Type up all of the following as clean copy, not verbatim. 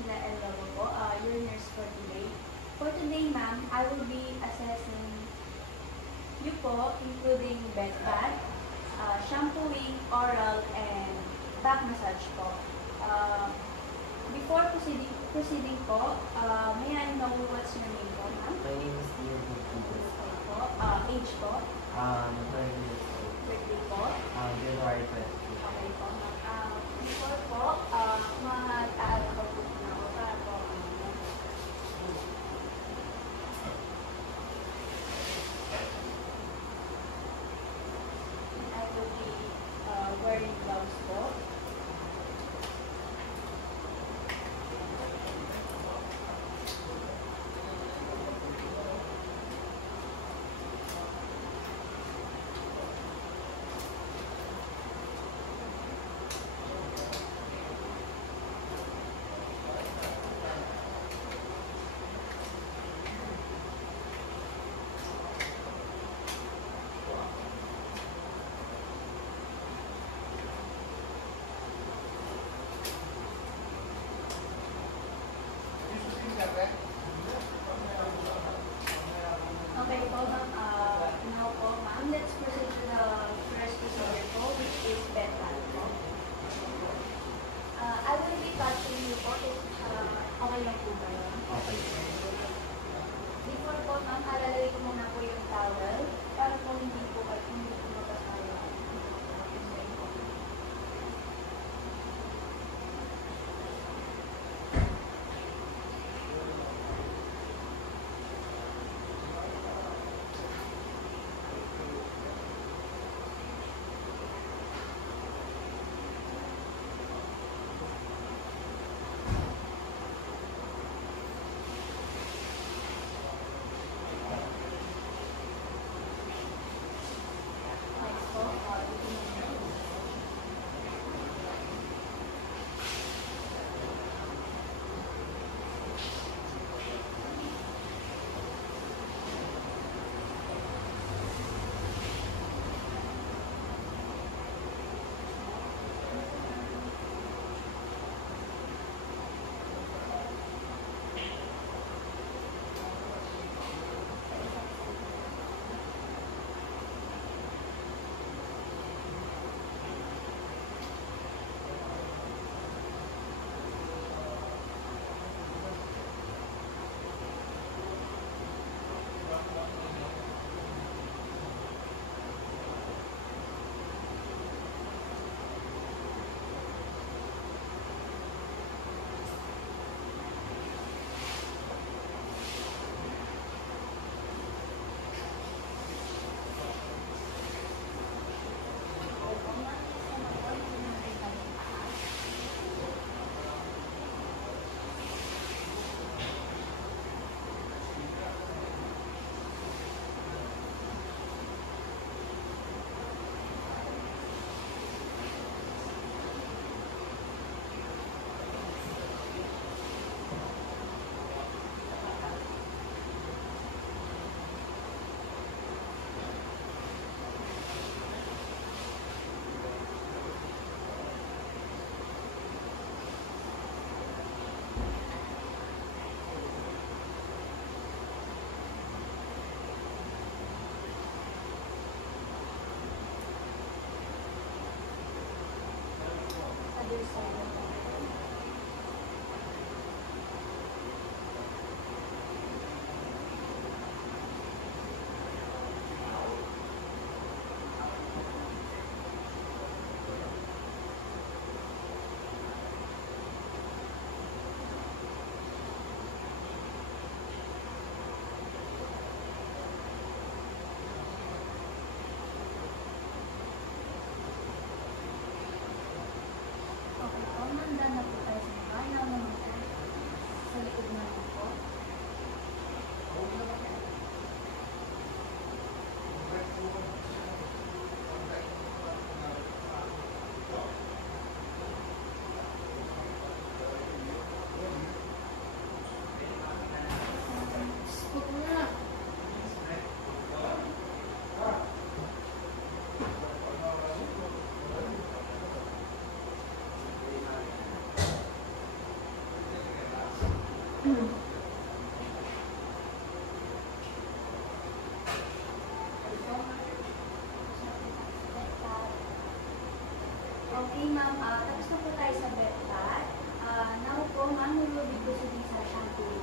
Camila El Lobo po, your nurse for today. For today, ma'am, I will be assessing you po, including bed bath, shampooing, oral, and back massage po. Before proceeding po, may I know what's your name po, ma'am? My name is Ian Gutierrez. Okay po. Age po? 30 years old. Birthday po? January 20. Okay po, ma'am. Before po, mag-aaral ko po na ako para po. I will be wearing gloves po. Okay, ma'am. Tapos na po tayo sa bed bath. Now po, ma'am, we will be proceeding sa shampoo.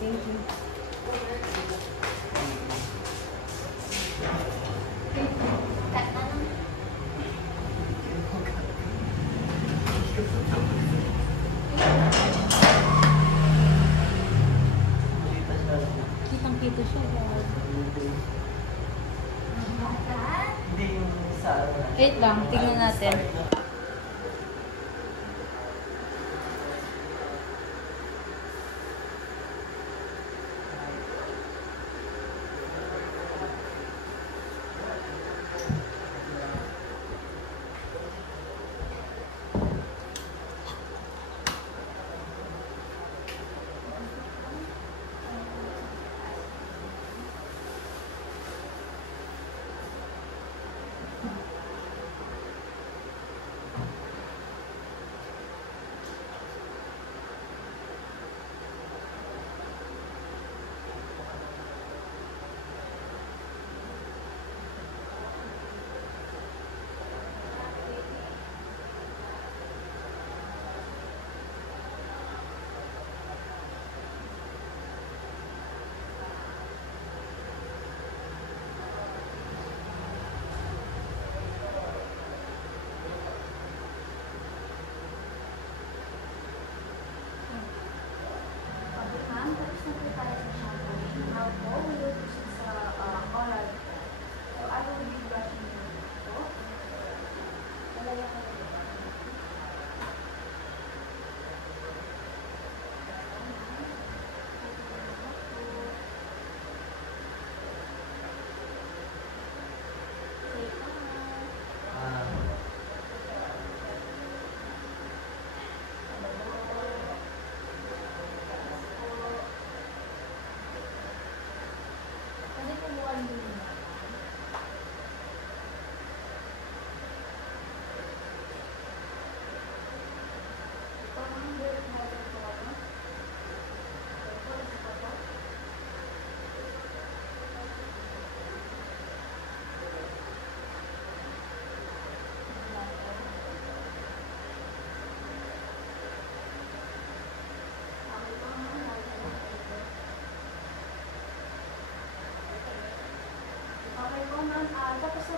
Thank you. Cut na lang. Kitang-kita siya. Hindi yung sa ano na. Wait lang, tingnan natin.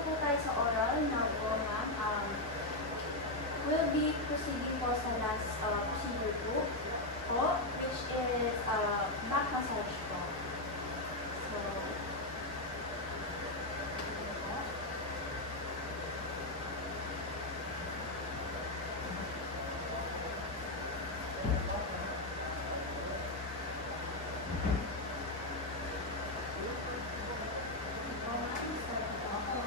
po tayo sa oral. Now po, ma'am, we'll be proceeding po sa last procedure po, which is back massage po. So, ito po. Ito, ma'am, start po ako.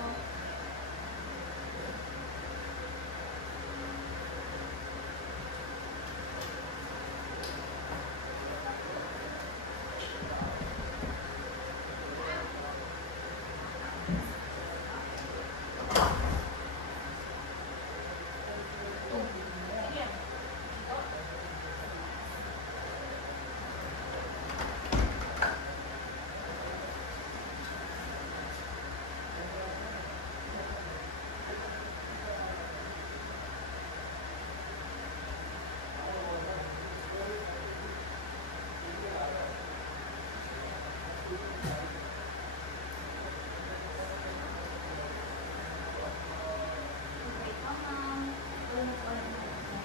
Okay po, ma'am. Una po lang natin.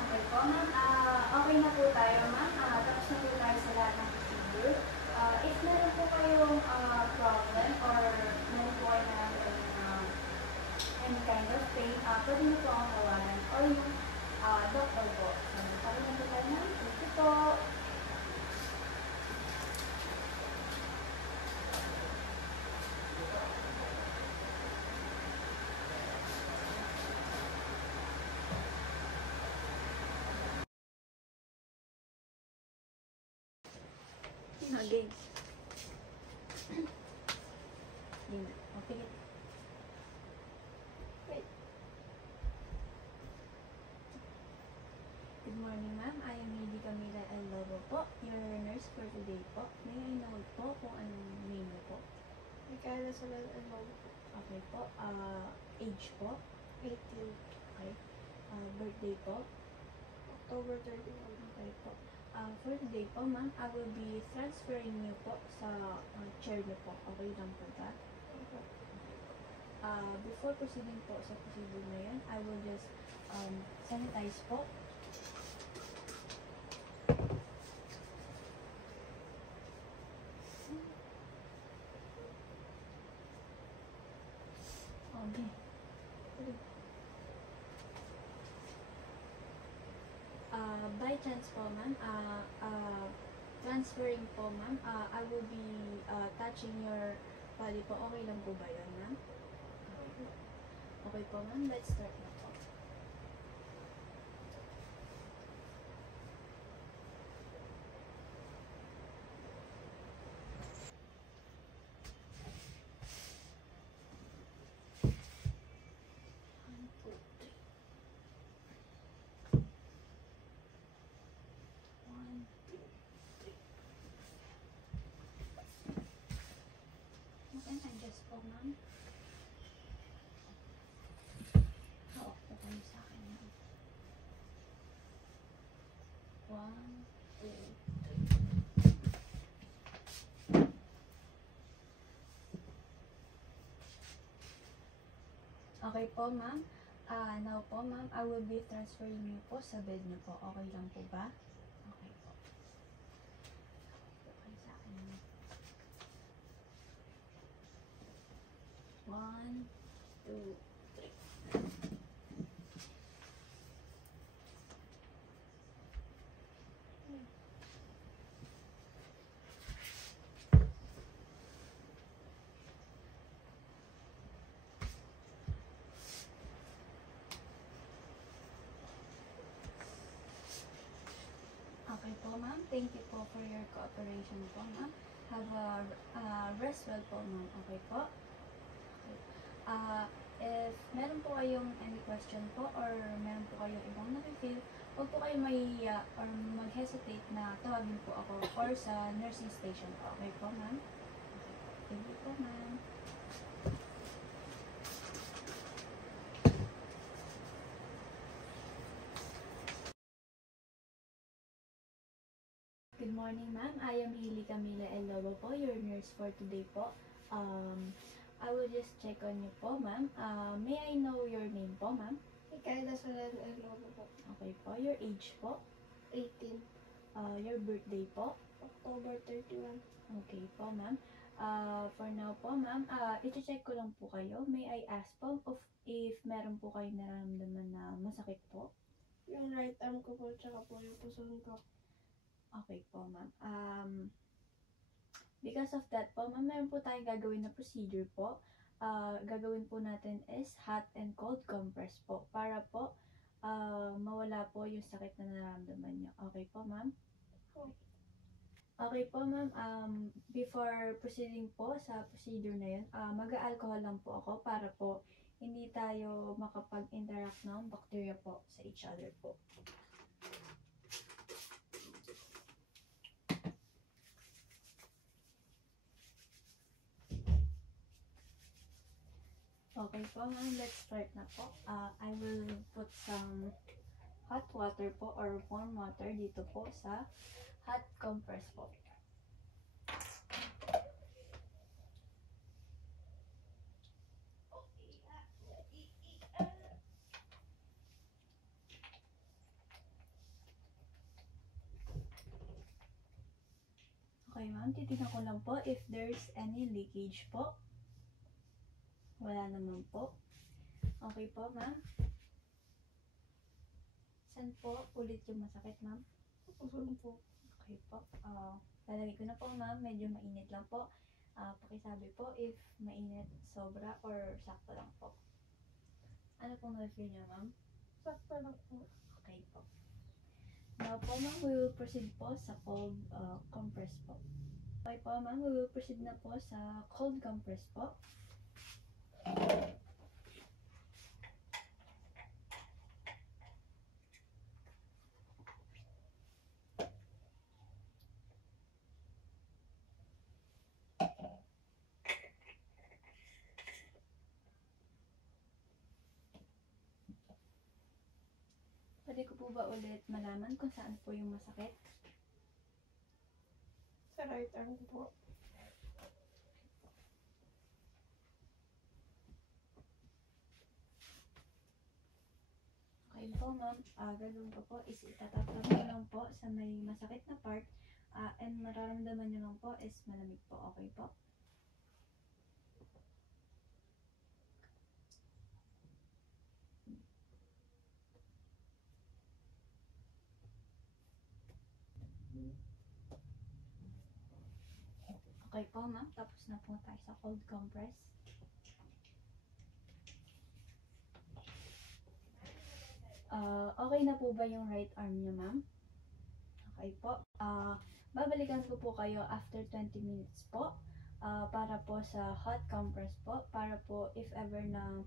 Okay po, ma'am. Okay na po tayo, ma'am. Tapos na po tayo sa lahat ng procedure. If meron po kayong problem or meron po kayo na any kind of pain, pwede niyo po akong tawanan or yung doctor po. So, sabi na po tayo, ma'am. Thank you po. Again. Yun. Okay. Wait. Good morning, ma'am. I am Lady Camila El Lobo po, your nurse for today po. May I know po kung anong name niyo po? Micaela Soler Almog, Okay po. Age po? 18, Okay. Birthday po? October 31. Okay po. For today po, ma'am, I will be transferring niyo po sa chair niyo po. Okay lang po ba? Before proceeding po sa procedure na yan, I will just sanitize po. Okay. By chance po, ma'am, transferring po, ma'am, I will be touching your body po. Okay lang po ba yun, ma'am? Okay po, ma'am. Let's start na po. One, two, three. One, two, three. You can adjust po, ma'am. Hawak po kayo sa akin, ma'am. One, two, three. Okay po, ma'am. Now po, ma'am, I will be transferring you po sa bed niyo po. Okay lang po ba? Okay po. Hawak po kayo sa akin, ma'am. One, two, three. Okay po, ma'am. Thank you po for your cooperation po, ma'am. Have a rest well po, ma'am. Okay po? Okay. If meron po kayong any question po or meron po kayong ibang nafe-feel, huwag po kayo mahihiya or mag-hesitate na tawagin po ako or sa nursing station po. Okay po, ma'am? Okay po. Thank you po, ma'am. morning, ma'am. I am Hailey Camila El Lobo po, your nurse for today po. I will just check on you po, ma'am. May I know your name po, ma'am? Micaela Solan El Lobo po. Okay po. Your age po? 18. Your birthday po? October 31. Okay po, ma'am. For now po, ma'am, i-check ko lang po kayo. May I ask po if meron po kayong nararamdaman na masakit po? Yung right arm ko po, tsaka po yung puson ko. Okay po, ma'am. Because of that po, ma'am, meron po tayong gagawin na procedure po. Gagawin po natin is hot and cold compress po para po mawala po yung sakit na nararamdaman niyo. Okay po, ma'am? Okay po, ma'am. Before proceeding po sa procedure na yun, mag-alcohol lang po ako para po hindi tayo makapag-interact ng bacteria po sa each other po. Okay po, ma'am. Let's start na po. I will put some hot water po or warm water dito po sa hot compress po. Okay, ma'am. Titignan ko lang po if there's any leakage po. Wala naman po. Okay po, ma'am. Saan po ulit yung masakit, ma'am? Puson po. Okay po. Lalagay ko na po, ma'am. Medyo mainit lang po. Pakisabi po if mainit sobra or sakto lang po. Ano pong na-feel niyo, ma'am? Sakto lang po. Okay po. Now po, ma'am, we will proceed po sa cold compress po. Okay po, ma'am, we will proceed na po sa cold compress po. Pwede ko po ba ulit malaman kung saan po yung masakit? Sa right arm po. Okay po, ma'am. Gagawin ko po is itatapos nyo lang po sa may masakit na part. And mararamdaman nyo lang po is malamig po. Okay po? Okay po, ma'am. Tapos na po tayo sa cold compress. Okay na po ba yung right arm niyo, ma'am? Okay po. Babalikan ko po kayo after 20 minutes po. Para po sa hot compress po. Para po if ever na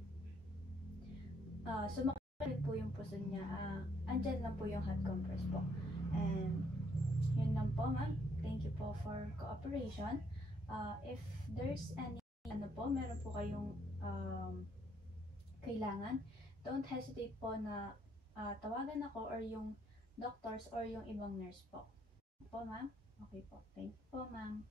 sumakit po yung puso niya, andyan lang po yung hot compress po. And yun lang po, ma'am. Thank you po for cooperation. If there's any meron po kayong kailangan, don't hesitate po na tawagan ako or yung doctors or yung ibang nurse po. Po, ma'am? Okay po. Thank you po, ma'am.